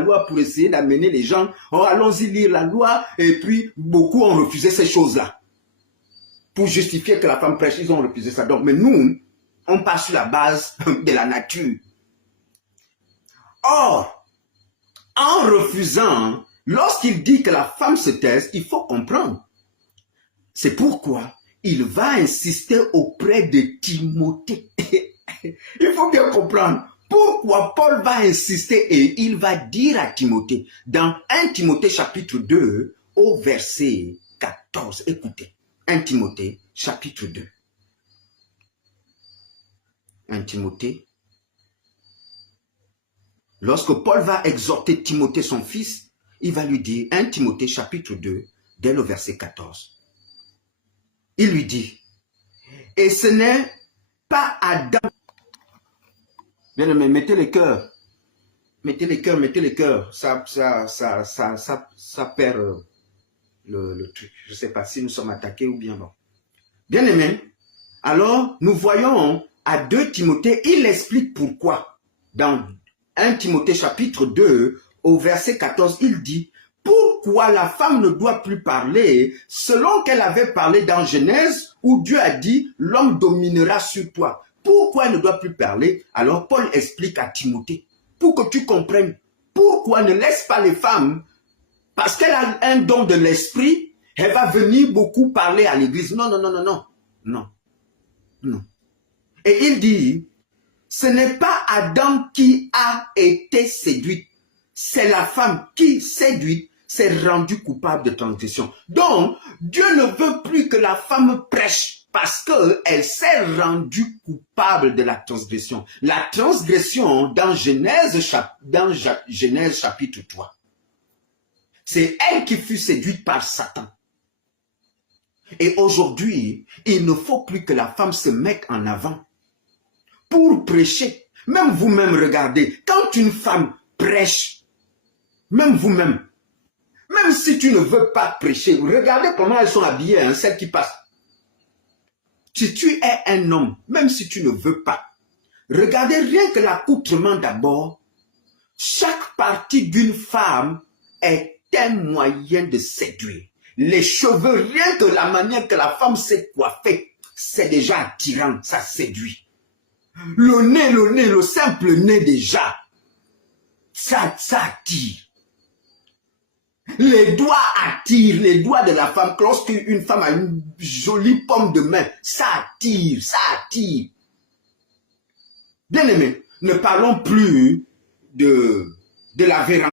loi pour essayer d'amener les gens. Oh, allons-y lire la loi. Et puis, beaucoup ont refusé ces choses-là. Pour justifier que la femme prêche, ils ont refusé ça. Donc, mais nous, on part sur la base de la nature. Or, en refusant, lorsqu'il dit que la femme se taise, il faut comprendre. C'est pourquoi il va insister auprès de Timothée. Il faut bien comprendre pourquoi Paul va insister et il va dire à Timothée, dans 1 Timothée chapitre 2 au verset 14, écoutez, 1 Timothée chapitre 2. 1 Timothée. Lorsque Paul va exhorter Timothée son fils, il va lui dire, 1 Timothée chapitre 2, dès le verset 14. Il lui dit, et ce n'est pas Adam. Bien aimé, mettez les cœurs. Mettez les cœurs, mettez les cœurs. Ça perd le truc. Je ne sais pas si nous sommes attaqués ou bien non. Bien aimé, alors nous voyons à 2 Timothée, il explique pourquoi. Dans 1 Timothée chapitre 2, au verset 14, il dit, pourquoi la femme ne doit plus parler selon qu'elle avait parlé dans Genèse où Dieu a dit, l'homme dominera sur toi. Pourquoi elle ne doit plus parler? Alors Paul explique à Timothée, pour que tu comprennes, pourquoi ne laisse pas les femmes, parce qu'elle a un don de l'esprit, elle va venir beaucoup parler à l'église. Non, non, non, non, non, non, non. Et il dit, ce n'est pas Adam qui a été séduite, c'est la femme qui, séduite, s'est rendue coupable de transgression. Donc, Dieu ne veut plus que la femme prêche parce qu'elle s'est rendue coupable de la transgression. La transgression dans Genèse chapitre 3. C'est elle qui fut séduite par Satan. Et aujourd'hui, il ne faut plus que la femme se mette en avant pour prêcher. Même vous-même, regardez, quand une femme prêche, même vous-même, même si tu ne veux pas prêcher, regardez comment elles sont habillées, hein, celles qui passent. Si tu es un homme, même si tu ne veux pas, regardez rien que l'accoutrement d'abord. Chaque partie d'une femme est un moyen de séduire. Les cheveux, rien que la manière que la femme s'est coiffée, c'est déjà attirant, ça séduit. Le nez, le simple nez déjà, ça attire. Les doigts attirent, les doigts de la femme. Lorsqu'une femme a une jolie paume de main, ça attire, ça attire. Bien aimé, ne parlons plus de la véranda.